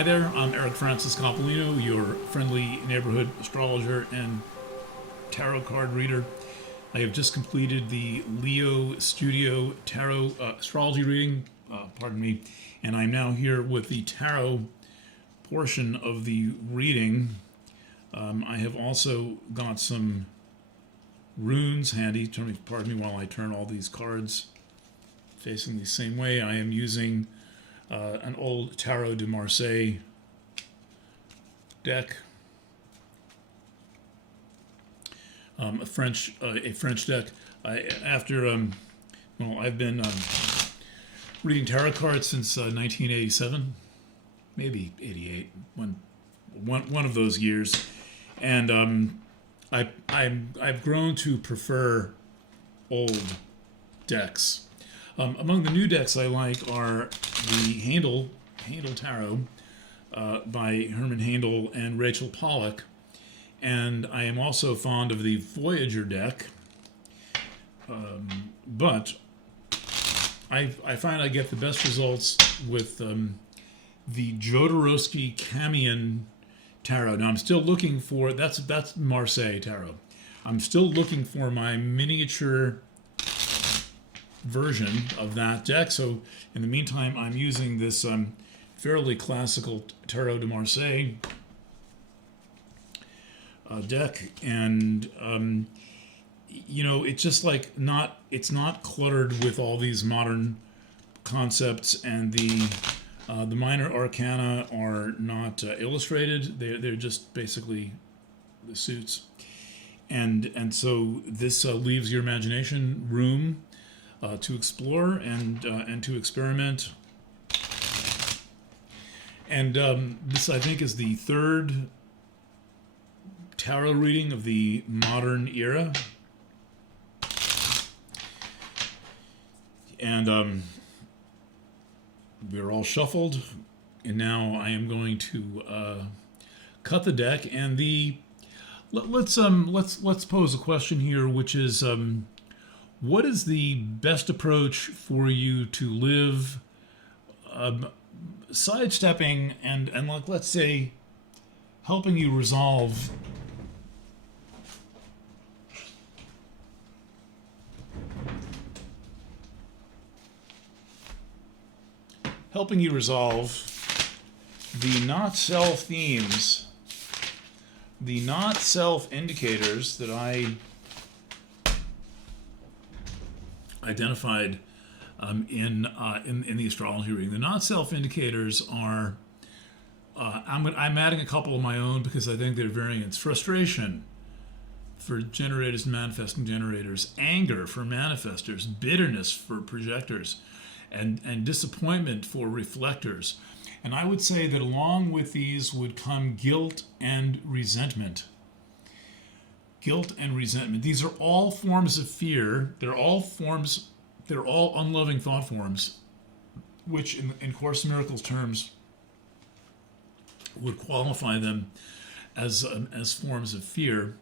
Hi there, I'm Eric Francis Coppolino, your friendly neighborhood astrologer and tarot card reader. I have just completed the Leo Studio Tarot astrology reading, and I'm now here with the tarot portion of the reading. I have also got some runes handy. Pardon me while I turn all these cards facing the same way. I am using an old Tarot de Marseille deck, a French deck. I've been reading tarot cards since 1987, maybe 88, one of those years, and I've grown to prefer old decks. Among the new decks I like are the Handel Tarot by Herman Handel and Rachel Pollack, and I am also fond of the Voyager deck. But I find I get the best results with the Jodorowsky Camion Tarot. Now I'm still looking for that's Marseille Tarot. I'm still looking for my miniature version of that deck. So in the meantime, I'm using this fairly classical Tarot de Marseille deck, and it's just like it's not cluttered with all these modern concepts, and the minor arcana are not illustrated. They're just basically the suits, and so this leaves your imagination room to explore and to experiment. And this, I think, is the third tarot reading of the modern era. And we're all shuffled, and now I am going to cut the deck. And let's pose a question here, which is, what is the best approach for you to live, sidestepping and like, let's say, helping you resolve the not self themes, the not self indicators that I identified in the astrology reading. The not self indicators are I'm adding a couple of my own because I think they're variants. Frustration for generators and manifesting generators, anger for manifestors, bitterness for projectors, and disappointment for reflectors. And I would say that along with these would come guilt and resentment. Guilt and resentment. These are all forms of fear. They're all unloving thought forms, which in Course in Miracles terms would qualify them as forms of fear.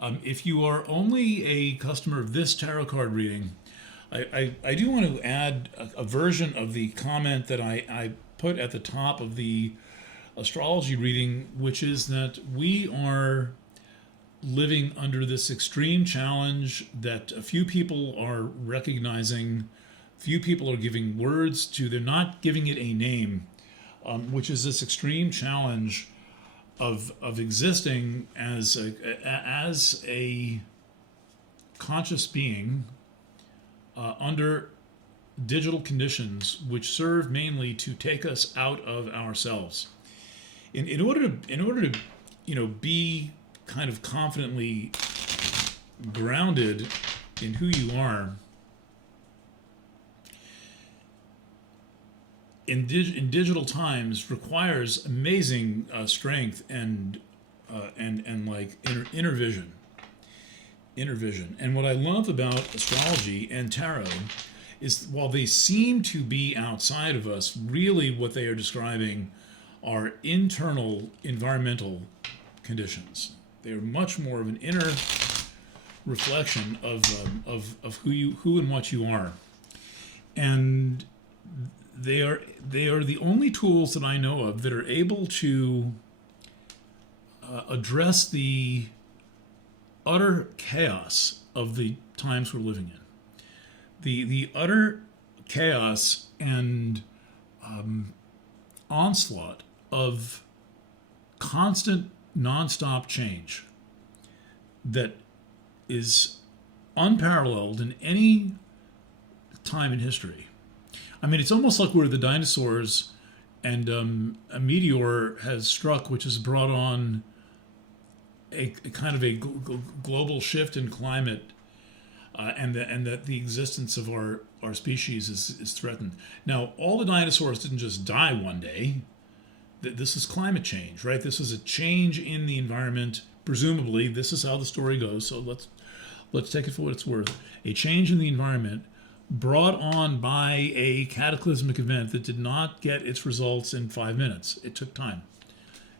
If you are only a customer of this tarot card reading, I do want to add a version of the comment that I put at the top of the astrology reading, which is that we are living under this extreme challenge that a few people are recognizing, few people are giving words to, they're not giving it a name, which is this extreme challenge of existing as a conscious being under digital conditions which serve mainly to take us out of ourselves. In order to be kind of confidently grounded in who you are, in digital times requires amazing strength and like inner vision. And what I love about astrology and tarot is, while they seem to be outside of us, really what they are describing are internal environmental conditions. They are much more of an inner reflection of who and what you are. And they are the only tools that I know of that are able to address the utter chaos of the times we're living in. The utter chaos and onslaught of constant, nonstop change that is unparalleled in any time in history. I mean, it's almost like we're the dinosaurs, and a meteor has struck, which has brought on a kind of a global shift in climate, and that the existence of our species is threatened. Now, all the dinosaurs didn't just die one day. This is climate change, right? This is a change in the environment. Presumably, this is how the story goes. So let's take it for what it's worth. A change in the environment brought on by a cataclysmic event that did not get its results in 5 minutes. It took time.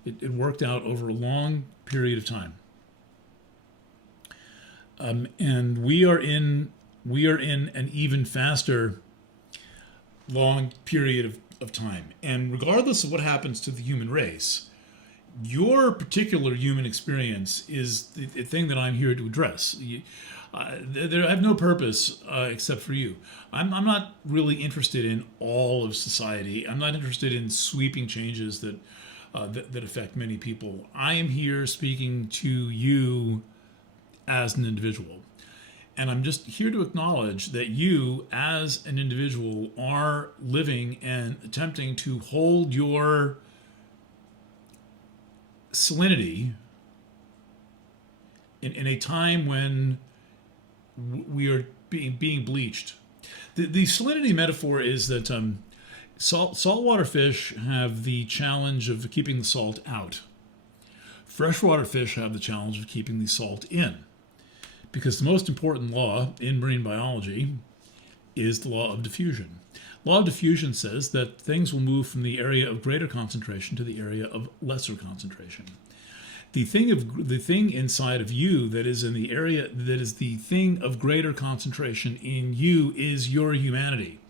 It worked out over a long period of time. And we are in an even faster long period of time. And regardless of what happens to the human race, your particular human experience is the thing that I'm here to address. I have no purpose except for you. I'm not really interested in all of society. I'm not interested in sweeping changes that affect many people. I am here speaking to you as an individual. And I'm just here to acknowledge that you, as an individual, are living and attempting to hold your salinity in a time when we are being bleached. The salinity metaphor is that saltwater fish have the challenge of keeping the salt out. Freshwater fish have the challenge of keeping the salt in. Because the most important law in marine biology is the law of diffusion. Law of diffusion says that things will move from the area of greater concentration to the area of lesser concentration. The thing inside of you that is in the area that is the thing of greater concentration in you is your humanity.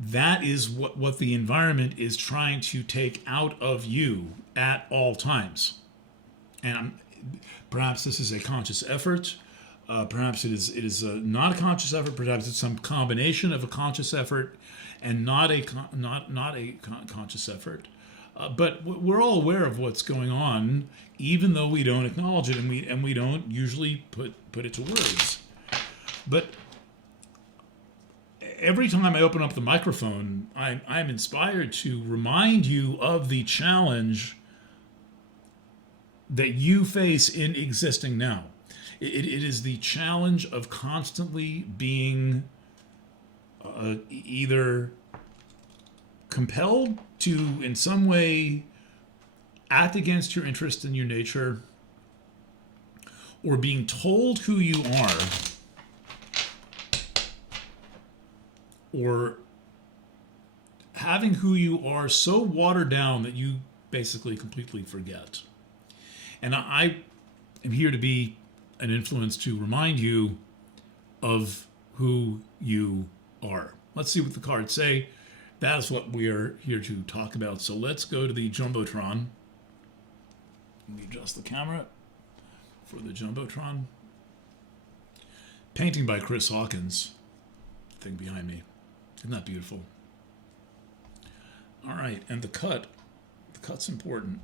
That is what the environment is trying to take out of you at all times. And perhaps this is a conscious effort. Perhaps it is not a conscious effort. Perhaps it's some combination of a conscious effort and not a conscious effort. But we're all aware of what's going on, even though we don't acknowledge it, and we don't usually put it to words. But every time I open up the microphone, I'm inspired to remind you of the challenge that you face in existing now. It is the challenge of constantly being either compelled to, in some way, act against your interest in your nature, or being told who you are, or having who you are so watered down that you basically completely forget. And I am here to be an influence to remind you of who you are. Let's see what the cards say. That is what we are here to talk about. So let's go to the Jumbotron. Let me adjust the camera for the Jumbotron. Painting by Chris Hawkins. Thing behind me. Isn't that beautiful? All right, and the cut's important.